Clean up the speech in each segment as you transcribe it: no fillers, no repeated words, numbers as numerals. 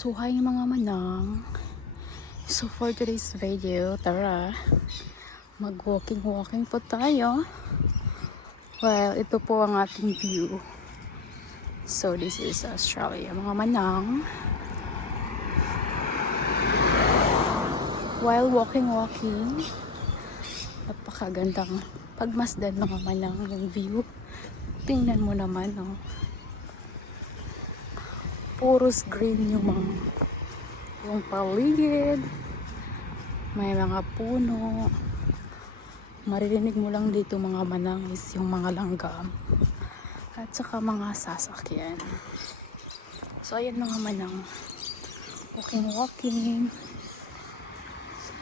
So hi mga manang. So for today's video, tara mag walking po tayo. Well, ito po ang ating view. So this is Australia mga manang. While walking, napakagandang pagmasdan mga manang yung view. Tingnan mo naman, oh. Puros green yung paligid. May mga puno. Maririnig mo lang dito mga manang is yung mga langgam. At saka mga sasakyan. So ayan mga manang. Walking.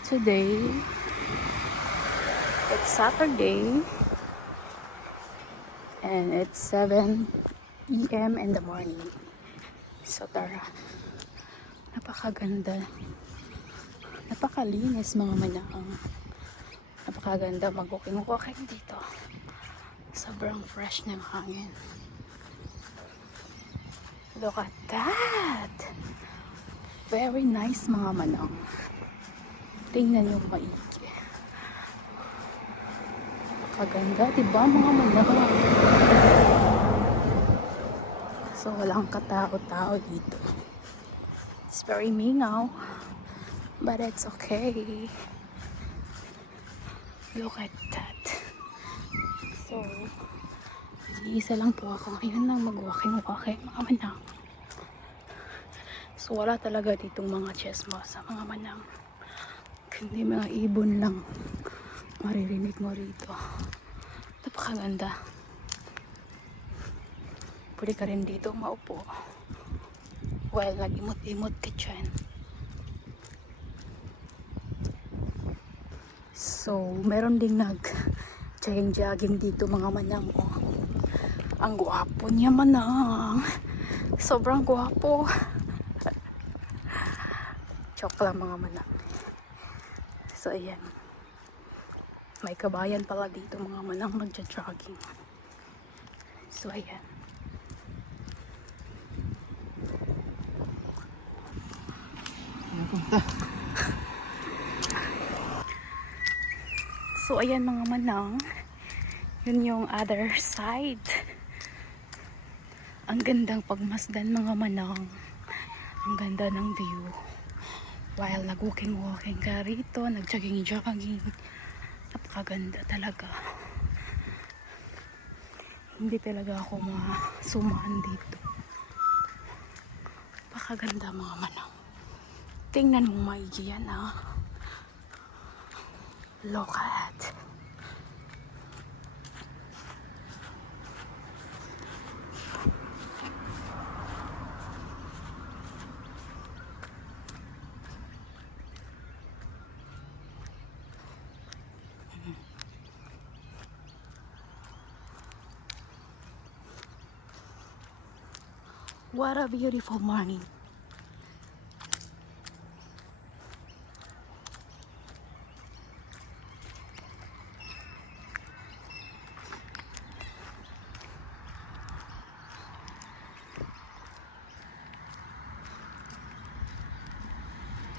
Today, it's Saturday. And it's 7 AM in the morning. So tara. Napakaganda. Napakalinis mga manang. Napakaganda mag-walking dito. Sobrang fresh ng hangin. Look at that! Very nice mga manang. Tingnan yung maigi. Napakaganda, diba mga manang? So walang katao-tao dito. It's very mingaw. But it's okay. Look at that. So, isa lang po ako. Ngayon lang mag-walking mga manang. So, wala talaga ditong mga chismosa mga manang. Hindi mga ibon lang maririnig mo rito. Napakaganda. Pwede ka rin dito maupo. While nag-imot-imot ka dyan. So, meron ding nag-jogging dito mga manang. Oh. Ang gwapo niya manang. Sobrang gwapo. Joke lang mga manang. So, ayan. May kabayan pala dito mga manang nag-jogging. So, ayan. So, ayan mga manang. Yun yung other side. Ang gandang pagmasdan mga manang. Ang ganda ng view. While nag-walking ka rito, nag-jogging. Napakaganda talaga. Hindi talaga ako masumaan dito. Napakaganda mga manang. Tingnan mo maigi yan, ha. Look at. What a beautiful morning.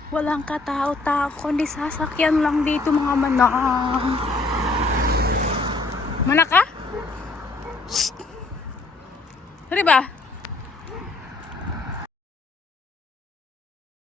Walang katao-tao, kundi sasakyan lang dito mga manang. Mana ka? Shh! Ano ba?